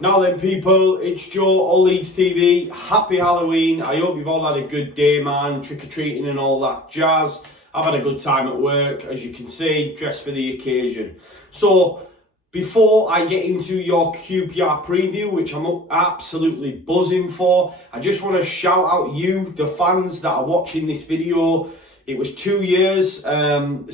Now then people, it's Joe, All Leeds TV. Happy Halloween. I hope you've all had a good day, man. Trick-or-treating and all that jazz. I've had a good time at work, as you can see, dressed for the occasion. So, before I get into your QPR preview, which I'm absolutely buzzing for, I just want to shout out you, the fans that are watching this video. It was 2 years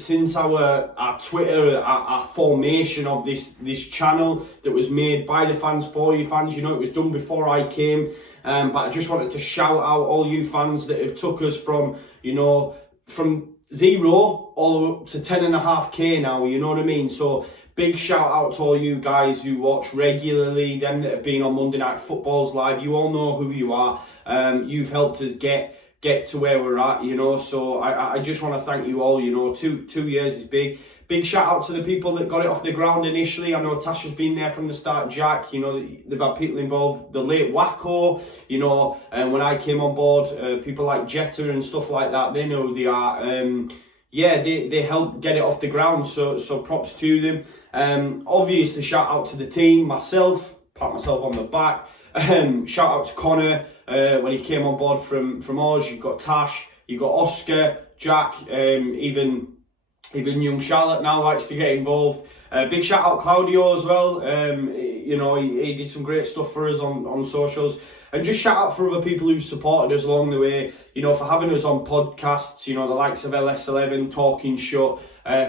since our Twitter, our formation of this channel that was made by the fans for you fans. You know, it was done before I came, but I just wanted to shout out all you fans that have took us from, you know, from 0 all the way up to 10.5k now, you know what I mean? So big shout out to all you guys who watch regularly, them that have been on Monday Night Footballs live. You all know who you are. You've helped us get to where we're at, you know, so I just want to thank you all. You know, two years is big. Big shout out to the people that got it off the ground initially. I know Tasha's been there from the start, Jack, you know, they've had people involved, the late Wacko, you know, and when I came on board, people like Jetta and stuff like that, they know who they are. Yeah, they helped get it off the ground, so props to them. Obviously, shout out to the team, myself, pat myself on the back. Shout out to Conor when he came on board from us. You've got Tash, you've got Oscar, Jack, even young Charlotte now likes to get involved. Big shout out Claudio as well. You know, he did some great stuff for us on socials. And just shout out for other people who supported us along the way, you know, for having us on podcasts, you know, the likes of LS11, Talking Shut,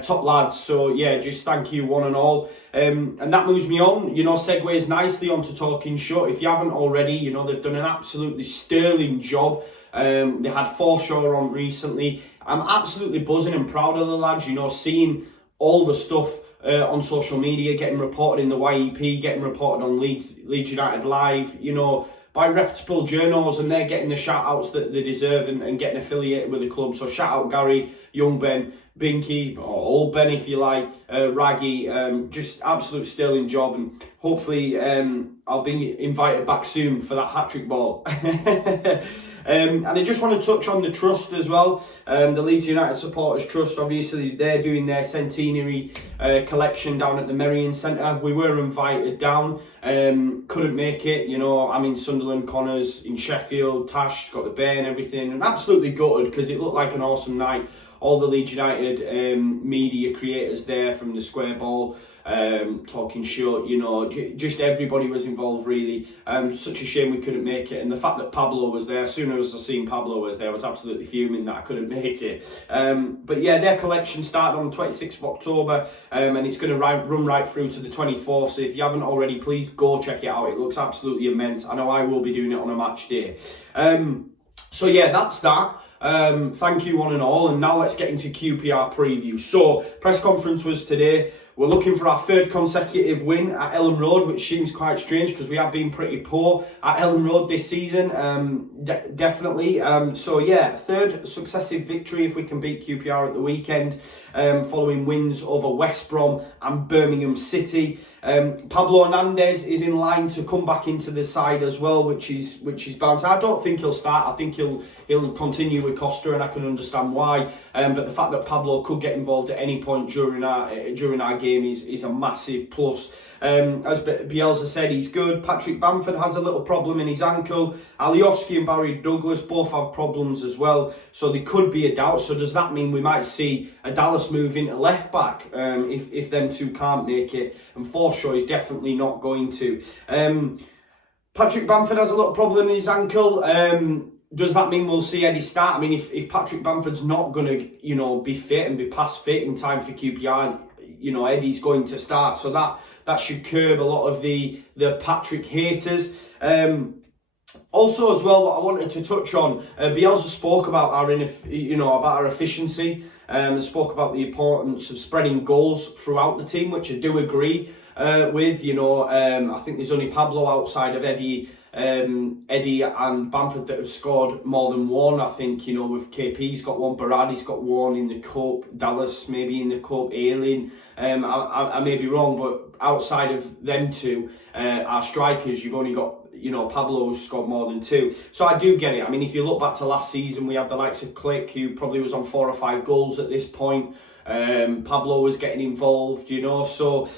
top lads. So yeah, just thank you one and all. And that moves me on, you know, segues nicely onto Talking Shut. If you haven't already, you know, they've done an absolutely sterling job. They had Forshaw on recently. I'm absolutely buzzing and proud of the lads, you know, seeing all the stuff on social media, getting reported in the YEP, getting reported on Leeds United Live, you know, by reputable journals, and they're getting the shout outs that they deserve and getting affiliated with the club. So shout out Gary, Young Ben, Binky, or Old Ben if you like, Raggy, just absolute sterling job, and hopefully I'll be invited back soon for that hat-trick ball. And I just want to touch on the trust as well, the Leeds United Supporters Trust. Obviously they're doing their centenary collection down at the Marriot Centre. We were invited down, couldn't make it, you know. I'm in Sunderland, Connor's in Sheffield, Tash got the bear and everything, and absolutely gutted because it looked like an awesome night. All the Leeds United media creators there from the Square Ball, Talking Short, you know, just everybody was involved really. Such a shame we couldn't make it, and the fact that Pablo was there, as soon as I seen Pablo was there, I was absolutely fuming that I couldn't make it. But yeah, their collection started on the 26th of October, and it's going to run right through to the 24th, so if you haven't already, please go check it out. It looks absolutely immense. I know I will be doing it on a match day. So yeah, that's that. Thank you one and all, and now let's get into QPR preview. So, press conference was today. We're looking for our third consecutive win at Ellen Road, which seems quite strange because we have been pretty poor at Ellen Road this season, definitely. So yeah, third successive victory if we can beat QPR at the weekend, following wins over West Brom and Birmingham City. Pablo Hernandez is in line to come back into the side as well, which is bounced. I don't think he'll start. I think he'll continue with Costa, and I can understand why. But the fact that Pablo could get involved at any point during our game is a massive plus. As Bielsa said, he's good. Patrick Bamford has a little problem in his ankle. Alioski and Barry Douglas both have problems as well, so they could be a doubt. So does that mean we might see a Dallas move into left back if them two can't make it? And Forshaw is definitely not going to. Patrick Bamford has a little problem in his ankle. Does that mean we'll see Eddie start? I mean, if Patrick Bamford's not going to, you know, be fit and be past fit in time for QPR, you know, Eddie's going to start. So that should curb a lot of the Patrick haters. Also, as well, what I wanted to touch on, Bielsa spoke about our efficiency. Spoke about the importance of spreading goals throughout the team, which I do agree with. You know, I think there's only Pablo outside of Eddie and Bamford that have scored more than one. I think, you know, with KP's got one, Baradi's got one in the Cup, Dallas maybe in the Cup, Ailing. I may be wrong, but outside of them two, our strikers, you've only got, you know, Pablo's scored more than two. So I do get it. I mean, if you look back to last season, we had the likes of Click, who probably was on 4 or 5 goals at this point. Pablo was getting involved, you know. So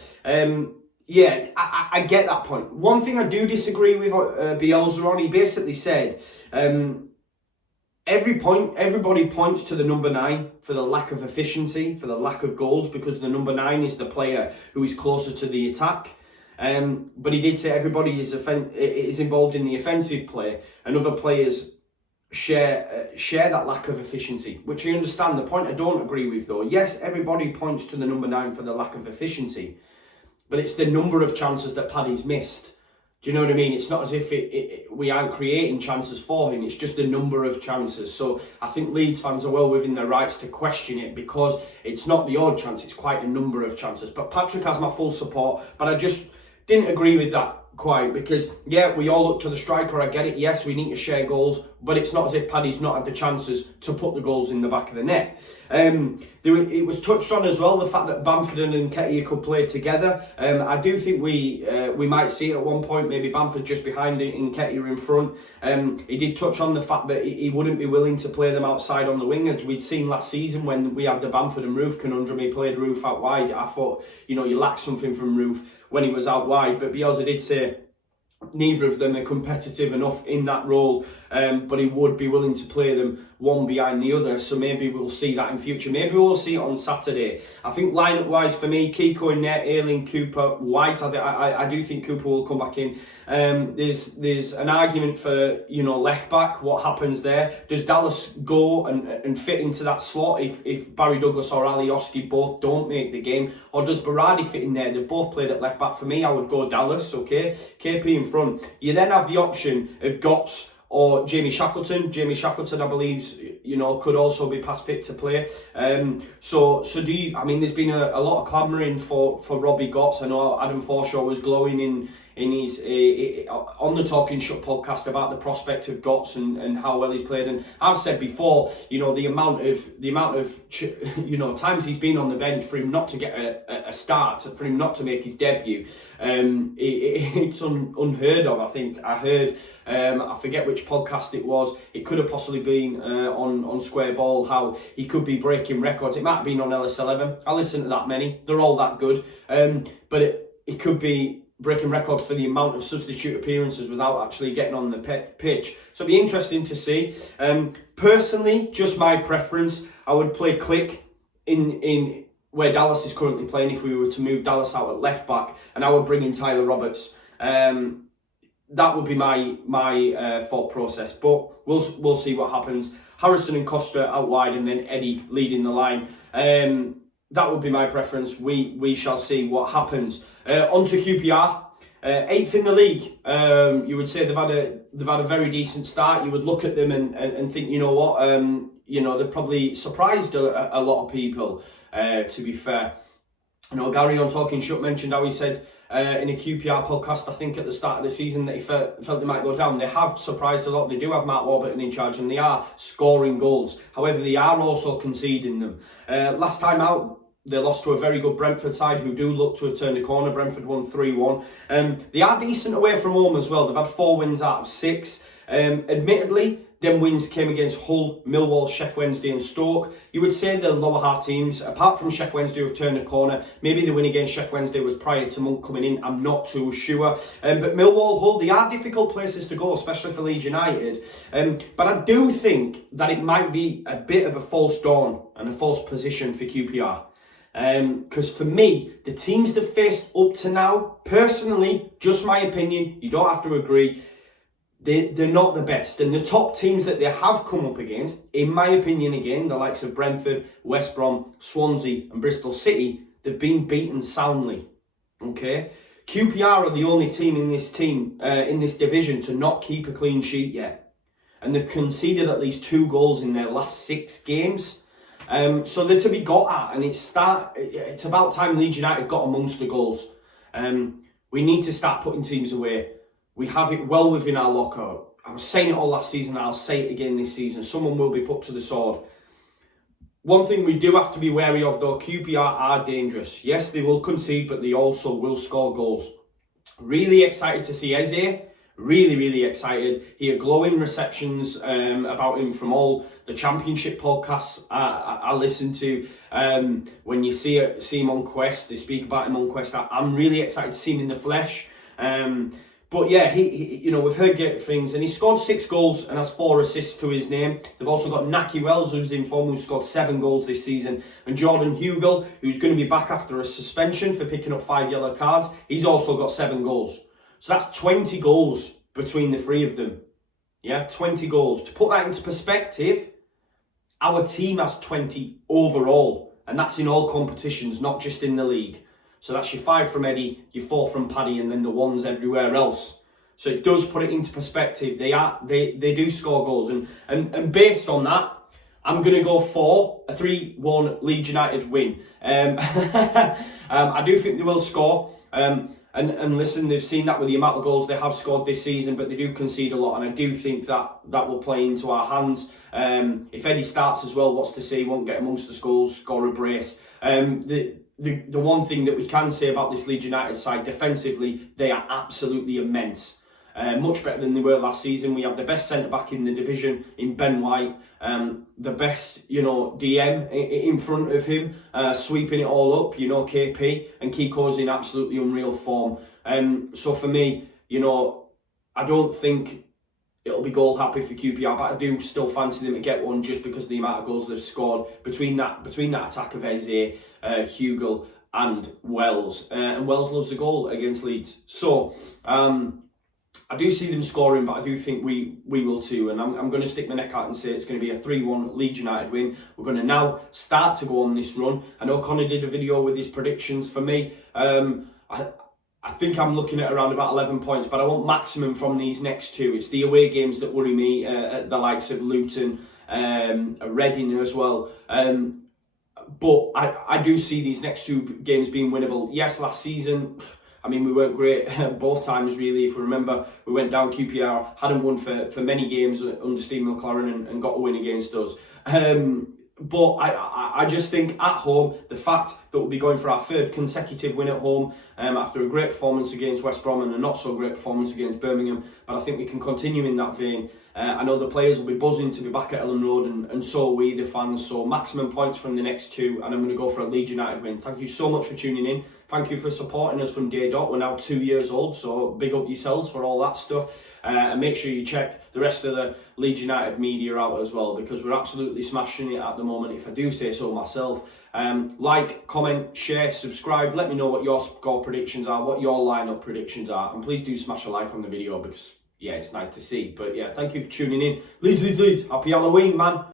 Yeah, I get that point. One thing I do disagree with Bielsa on, he basically said, everybody points to the number 9 for the lack of efficiency, for the lack of goals, because the number 9 is the player who is closer to the attack. But he did say everybody is involved in the offensive play, and other players share that lack of efficiency, which I understand. The point I don't agree with, though, yes, everybody points to the number 9 for the lack of efficiency, but it's the number of chances that Paddy's missed. Do you know what I mean? It's not as if we aren't creating chances for him, it's just the number of chances. So I think Leeds fans are well within their rights to question it, because it's not the odd chance, it's quite a number of chances. But Patrick has my full support, but I just didn't agree with that quite, because yeah, we all look to the striker, I get it, yes, we need to share goals, but it's not as if Paddy's not had the chances to put the goals in the back of the net. It was touched on as well, the fact that Bamford and Nketiah could play together. I do think we might see it at one point, maybe Bamford just behind Nketiah in front. He did touch on the fact that he wouldn't be willing to play them outside on the wing, as we'd seen last season when we had the Bamford and Roof conundrum. He played Roof out wide. I thought, you lacked something from Roof when he was out wide, but Bielsa did say neither of them are competitive enough in that role, but he would be willing to play them one behind the other. So maybe we'll see that in future. Maybe we'll see it on Saturday. I think lineup wise for me, Kiko in net, Ayling, Cooper, White. I do think Cooper will come back in. There's an argument for left back. What happens there? Does Dallas go and fit into that slot if Barry Douglas or Alioski both don't make the game, or does Berardi fit in there? They've both played at left back. For me, I would go Dallas. Okay, KP in front. You then have the option of Gotts or Jamie Shackleton. Jamie Shackleton, I believe, could also be past fit to play. So do you? I mean, there's been a lot of clamouring for Robbie Gotts. I know Adam Forshaw was glowing in his on the Talking Shut podcast about the prospect of Gotts and how well he's played. And I've said before, the amount of times he's been on the bench for him not to get a start, for him not to make his debut, it's unheard of. I think I heard, I forget which podcast it was. It could have possibly been on Square Ball, how he could be breaking records. It might have been on LS11. I listen to that many. They're all that good. But it could be breaking records for the amount of substitute appearances without actually getting on the pitch. So it'd be interesting to see. Personally, just my preference, I would play Click in where Dallas is currently playing if we were to move Dallas out at left back, and I would bring in Tyler Roberts. That would be my thought process, but we'll see what happens. Harrison and Costa out wide, and then Eddie leading the line. That would be my preference. We shall see what happens. On to QPR, 8th in the league. You would say they've had a very decent start. You would look at them and think, they've probably surprised a lot of people. To be fair, Gary on Talking Shut mentioned how he said in a QPR podcast, I think at the start of the season, that he felt they might go down. They have surprised a lot. They do have Matt Warburton in charge, and they are scoring goals. However, they are also conceding them. Last time out, they lost to a very good Brentford side who do look to have turned a corner. Brentford won 3-1. They are decent away from home as well. They've had 4 wins out of 6. Admittedly, them wins came against Hull, Millwall, Sheff Wednesday and Stoke. You would say the lower half teams, apart from Sheff Wednesday, who have turned a corner. Maybe the win against Sheff Wednesday was prior to Monk coming in. I'm not too sure. But Millwall, Hull, they are difficult places to go, especially for Leeds United. But I do think that it might be a bit of a false dawn and a false position for QPR. Because for me, the teams they've faced up to now, personally, just my opinion, you don't have to agree, they're not the best. And the top teams that they have come up against, in my opinion again, the likes of Brentford, West Brom, Swansea and Bristol City, they've been beaten soundly. Okay? QPR are the only team in this division to not keep a clean sheet yet. And they've conceded at least 2 goals in their last 6 games. So they're to be got at, and it's about time Leeds United got amongst the goals. We need to start putting teams away. We have it well within our locker. I was saying it all last season, and I'll say it again this season. Someone will be put to the sword. One thing we do have to be wary of, though, QPR are dangerous. Yes, they will concede, but they also will score goals. Really excited to see Eze Really excited. Hear glowing receptions about him from all the championship podcasts I listen to. When you see him on Quest, they speak about him on Quest. I'm really excited to see him in the flesh. But yeah, he we've heard great things, and he scored 6 goals and has 4 assists to his name. They've also got Naki Wells, who's in form, who scored 7 goals this season, and Jordan Hugel, who's going to be back after a suspension for picking up 5 yellow cards. He's also got 7 goals. So that's 20 goals between the 3 of them. Yeah, 20 goals. To put that into perspective, our team has 20 overall, and that's in all competitions, not just in the league. So that's your 5 from Eddie, your 4 from Paddy, and then the 1s everywhere else. So it does put it into perspective. They do score goals, and based on that, I'm going to go for a 3-1 Leeds United win. I do think they will score. And listen, they've seen that with the amount of goals they have scored this season, but they do concede a lot, and I do think that will play into our hands. If Eddie starts as well, what's to say he won't get amongst the goals, score a brace. The one thing that we can say about this Leeds United side, defensively, they are absolutely immense. Much better than they were last season. We have the best centre-back in the division in Ben White, the best, DM in front of him, sweeping it all up, KP, and Kiko's in absolutely unreal form. So for me, I don't think it'll be goal happy for QPR, but I do still fancy them to get one just because of the amount of goals they've scored between that attack of Eze, Hugel and Wells. And Wells loves a goal against Leeds. So I do see them scoring, but I do think we will too. And I'm going to stick my neck out and say it's going to be a 3-1 Leeds United win. We're going to now start to go on this run. I know Conor did a video with his predictions. For me, I think I'm looking at around about 11 points, but I want maximum from these next 2. It's the away games that worry me, at the likes of Luton, Reading as well. But I do see these next 2 games being winnable. Yes, last season, I mean, we weren't great both times, really. If we remember, we went down, QPR hadn't won for many games under Steve McLaren and got a win against us. But I just think at home, the fact that we'll be going for our 3rd consecutive win at home after a great performance against West Brom and a not so great performance against Birmingham, but I think we can continue in that vein. I know the players will be buzzing to be back at Ellen Road, and so are we, the fans. So maximum points from the next 2, and I'm going to go for a Leeds United win. Thank you so much for tuning in. Thank you for supporting us from day dot. We're now 2 years old, so big up yourselves for all that stuff. And make sure you check the rest of the Leeds United media out as well, because we're absolutely smashing it at the moment, if I do say so myself. Like, comment, share, subscribe. Let me know what your score predictions are, what your lineup predictions are. And please do smash a like on the video because, yeah, it's nice to see. But yeah, thank you for tuning in. Leeds. Happy Halloween, man.